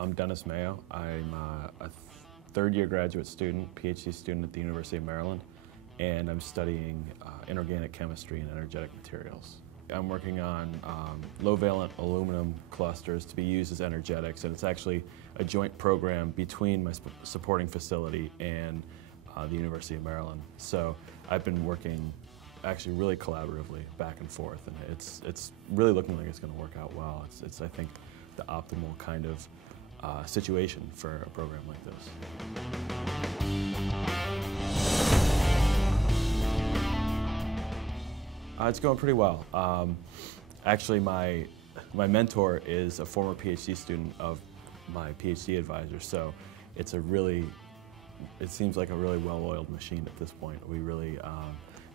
I'm Dennis Mayo. I'm a third-year graduate student, PhD student at the University of Maryland, and I'm studying inorganic chemistry and energetic materials. I'm working on low-valent aluminum clusters to be used as energetics, and it's actually a joint program between my supporting facility and the University of Maryland. So I've been working actually really collaboratively back and forth, and it's really looking like it's going to work out well. It's I think the optimal kind of situation for a program like this. It's going pretty well. Actually, my mentor is a former PhD student of my PhD advisor, so it seems like a really well-oiled machine at this point. We really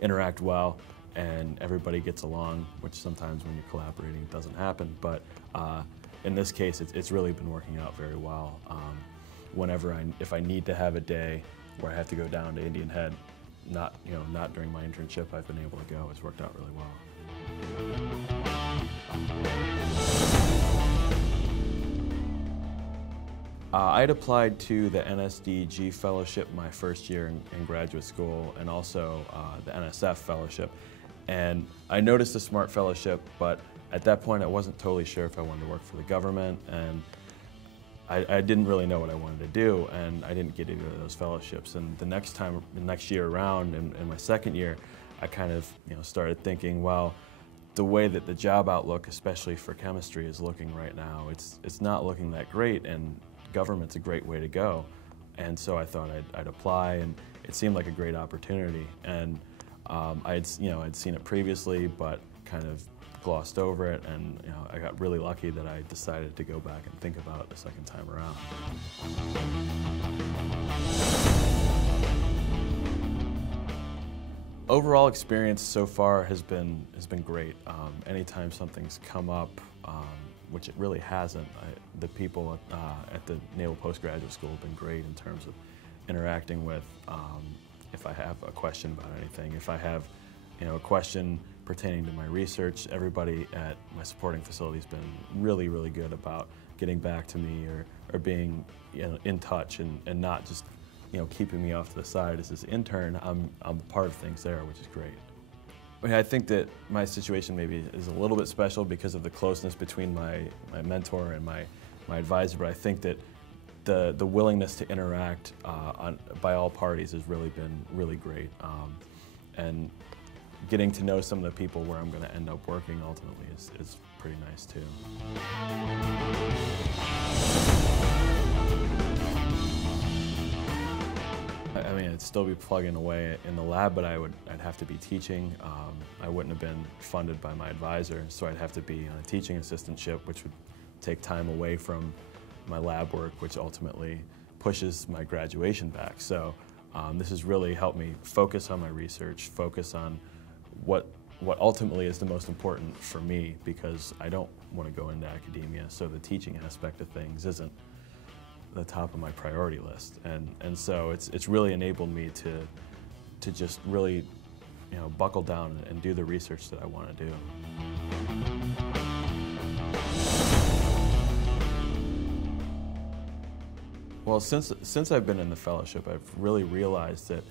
interact well, and everybody gets along, which sometimes when you're collaborating doesn't happen, but in this case, it's really been working out very well. If I need to have a day where I have to go down to Indian Head, not during my internship, I've been able to go. It's worked out really well. I had applied to the NSDG fellowship my first year in graduate school, and also the NSF fellowship. And I noticed the SMART fellowship, but at that point I wasn't totally sure if I wanted to work for the government, and I didn't really know what I wanted to do, and I didn't get either of those fellowships. And the next year around, in my second year, I kind of started thinking, well, the way that the job outlook, especially for chemistry, is looking right now, it's not looking that great, and government's a great way to go. And so I thought I'd apply, and it seemed like a great opportunity. And I'd seen it previously, but kind of glossed over it, and I got really lucky that I decided to go back and think about it the second time around. Overall experience so far has been great. Anytime something's come up, which it really hasn't, the people at the Naval Postgraduate School have been great in terms of interacting with. If I have a question about anything, if I have a question pertaining to my research, everybody at my supporting facility has been really, really good about getting back to me or being in touch, and not just keeping me off to the side as this intern. I'm part of things there, which is great. I think that my situation maybe is a little bit special because of the closeness between my mentor and my advisor, but I think that the willingness to interact by all parties has really been really great. And getting to know some of the people where I'm going to end up working ultimately is pretty nice too. I mean, I'd still be plugging away in the lab, but I'd have to be teaching. I wouldn't have been funded by my advisor, so I'd have to be on a teaching assistantship, which would take time away from my lab work, which ultimately pushes my graduation back. So this has really helped me focus on my research, focus on what ultimately is the most important for me, because I don't want to go into academia, so the teaching aspect of things isn't the top of my priority list. And so it's really enabled me to just really buckle down and do the research that I want to do. Well, since I've been in the fellowship, I've really realized that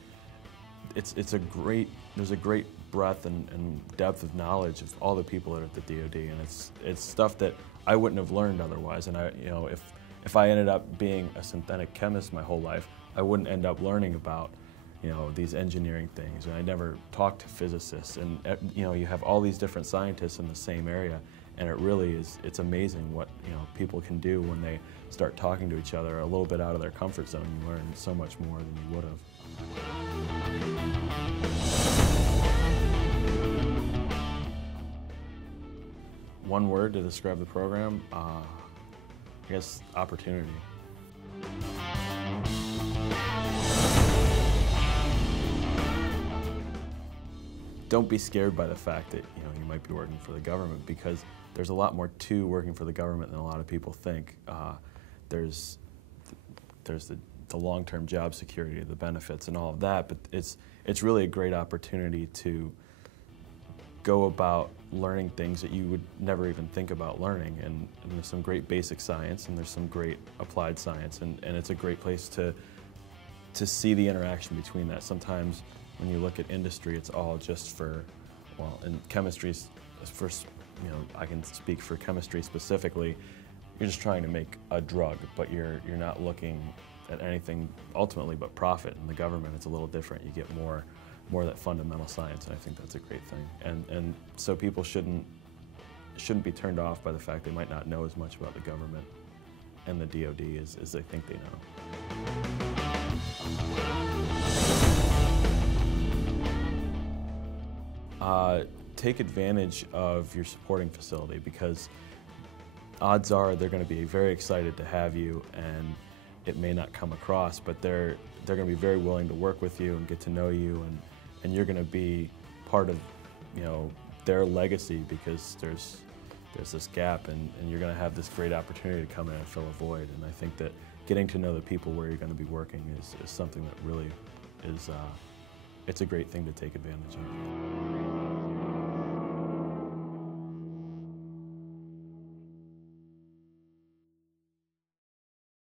there's a great breadth and depth of knowledge of all the people that are at the DoD, and it's stuff that I wouldn't have learned otherwise. And if I ended up being a synthetic chemist my whole life, I wouldn't end up learning about these engineering things, and I never talked to physicists. And you have all these different scientists in the same area, and it really it's amazing what people can do when they start talking to each other a little bit out of their comfort zone. You learn so much more than you would have. One word to describe the program, I guess opportunity. Don't be scared by the fact that you might be working for the government, because there's a lot more to working for the government than a lot of people think. There's the long-term job security, the benefits, and all of that, but it's really a great opportunity to go about learning things that you would never even think about learning. And there's some great basic science and there's some great applied science, and it's a great place to see the interaction between that. Sometimes when you look at industry, it's all just for, well, in chemistry's first, I can speak for chemistry specifically, you're just trying to make a drug, but you're not looking at anything ultimately but profit. In the government, it's a little different. You get more of that fundamental science, and I think that's a great thing. And so people shouldn't be turned off by the fact they might not know as much about the government and the DoD as they think they know. Take advantage of your supporting facility, because odds are they're going to be very excited to have you, and it may not come across, but they're going to be very willing to work with you and get to know you, and you're going to be part of their legacy, because there's this gap, and you're going to have this great opportunity to come in and fill a void. And I think that getting to know the people where you're going to be working is something that really is it's a great thing to take advantage of.